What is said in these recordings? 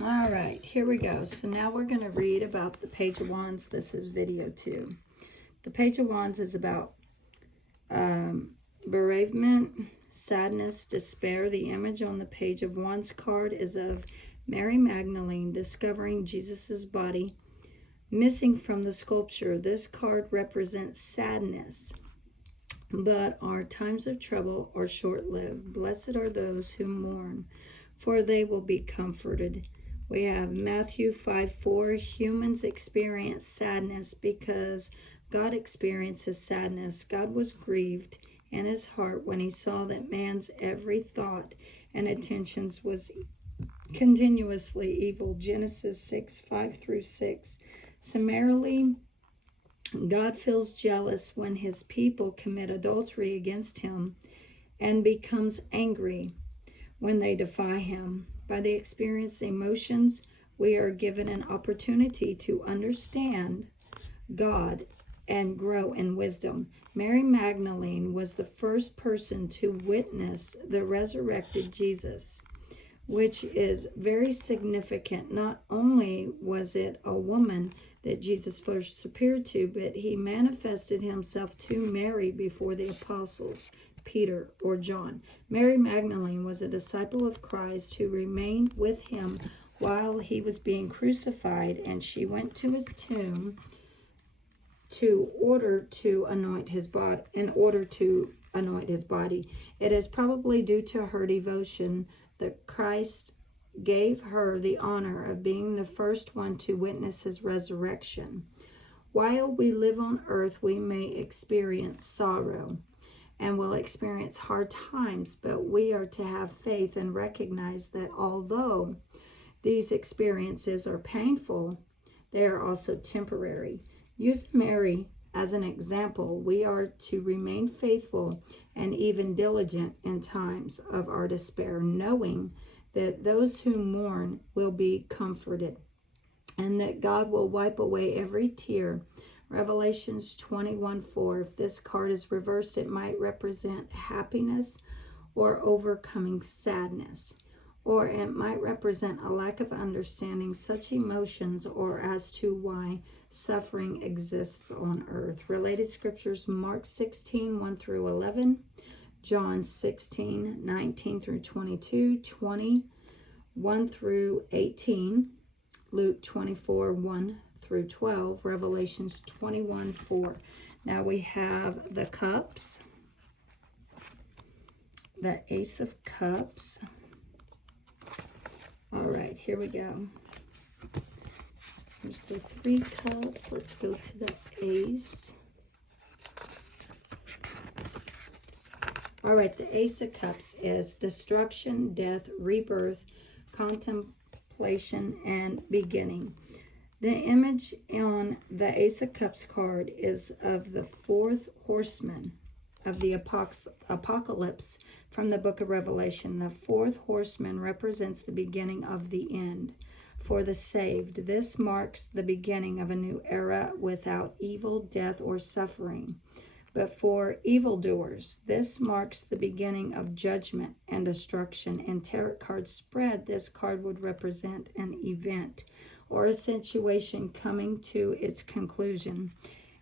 All right, here we go. So now we're going to read about the Page of Wands. This is video 2. The Page of Wands is about bereavement, sadness, despair. The image on the Page of Wands card is of Mary Magdalene discovering Jesus's body missing from the sculpture. This card represents sadness, but our times of trouble are short-lived. Blessed are those who mourn, for they will be comforted. We have Matthew 5:4. Humans experience sadness because God experiences sadness. God was grieved in his heart when he saw that man's every thought and intentions was continuously evil. Genesis 6:5-6. Summarily, God feels jealous when his people commit adultery against him and becomes angry when they defy him. By the experienced emotions, we are given an opportunity to understand God and grow in wisdom. Mary Magdalene was the first person to witness the resurrected Jesus, which is very significant. Not only was it a woman that Jesus first appeared to, but he manifested himself to Mary before the apostles, Peter or John. Mary Magdalene was a disciple of Christ who remained with him while he was being crucified, and she went to his tomb in order to anoint his body. It is probably due to her devotion that Christ gave her the honor of being the first one to witness his resurrection. While we live on earth, we may experience sorrow and will experience hard times, but we are to have faith and recognize that although these experiences are painful, they are also temporary. Use Mary as an example. We are to remain faithful and even diligent in times of our despair, knowing that those who mourn will be comforted and that God will wipe away every tear. Revelations 21:4. If this card is reversed, it might represent happiness or overcoming sadness, or it might represent a lack of understanding such emotions or as to why suffering exists on earth. Related scriptures: Mark 16:1-11, John 16:19-22, 20:1-18, Luke 24:1-12, Revelations 21:4. Now we have the cups, the Ace of Cups. All right, here we go. Here's the 3 cups. Let's go to the Ace. All right, the Ace of Cups is destruction, death, rebirth, contemplation, and beginning. The image on the Ace of Cups card is of the 4th horseman of the apocalypse from the book of Revelation. The 4th horseman represents the beginning of the end for the saved. This marks the beginning of a new era without evil, death, or suffering. But for evildoers, this marks the beginning of judgment and destruction. In tarot card spread, this card would represent an event or a situation coming to its conclusion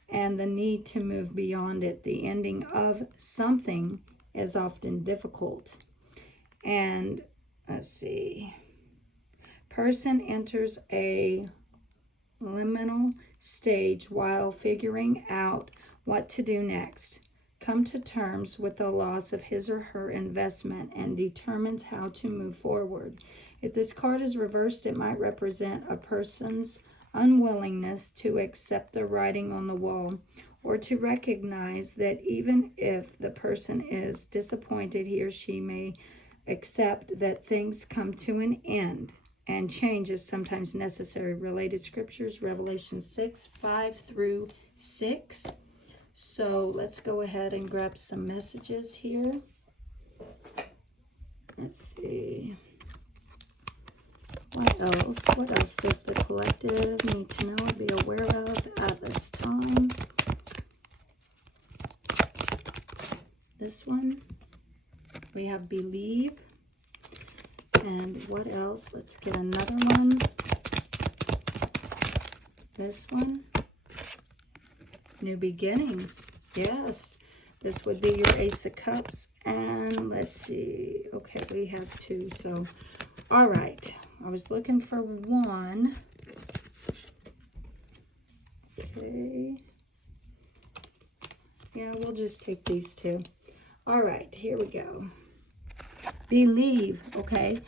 and the need to move beyond it. The ending of something is often difficult. And let's see. Person enters a liminal stage while figuring out what to do next, come to terms with the loss of his or her investment, and determines how to move forward. If this card is reversed, it might represent a person's unwillingness to accept the writing on the wall, or to recognize that even if the person is disappointed, he or she may accept that things come to an end and change is sometimes necessary. Related scriptures: Revelation 6:5-6. So let's go ahead and grab some messages here. Let's see. What else? What else does the collective need to know or be aware of at this time? This one, we have believe. And what else? Let's get another one. This one. New beginnings. Yes. This would be your Ace of Cups. And let's see. Okay, we have 2. So, all right. I was looking for 1. Okay. Yeah, we'll just take these 2. All right, here we go. Believe, okay?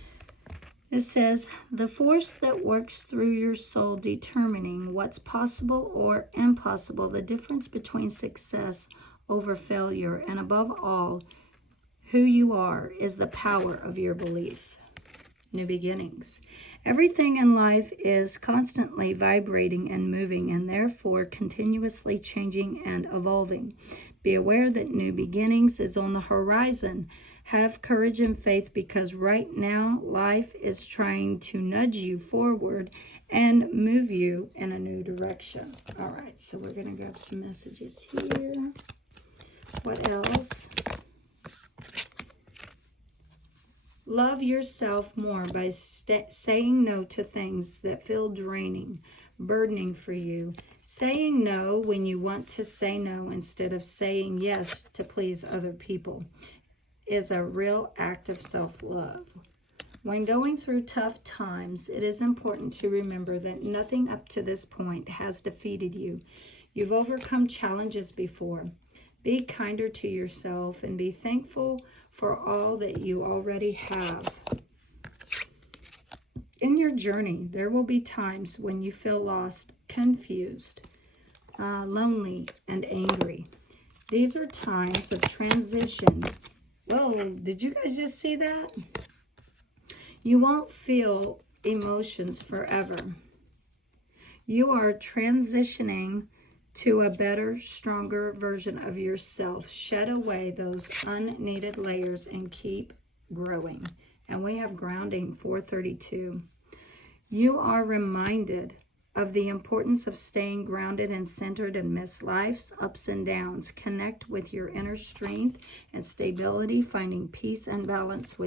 It says, the force that works through your soul determining what's possible or impossible, the difference between success over failure, and above all, who you are, is the power of your belief. New beginnings. Everything in life is constantly vibrating and moving, and therefore continuously changing and evolving. Be aware that new beginnings is on the horizon. Have courage and faith, because right now life is trying to nudge you forward and move you in a new direction. All right, so we're going to grab some messages here. What else? Love yourself more by saying no to things that feel draining, burdening for you. Saying no when you want to say no instead of saying yes to please other people is a real act of self-love. When going through tough times, it is important to remember that nothing up to this point has defeated you. You've overcome challenges before. Be kinder to yourself and be thankful for all that you already have. In your journey, there will be times when you feel lost, confused, lonely, and angry. These are times of transition. Whoa, did you guys just see that? You won't feel emotions forever. You are transitioning to a better, stronger version of yourself. Shed away those unneeded layers and keep growing. And we have grounding 432. You are reminded of the importance of staying grounded and centered amidst life's ups and downs. Connect with your inner strength and stability, finding peace and balance with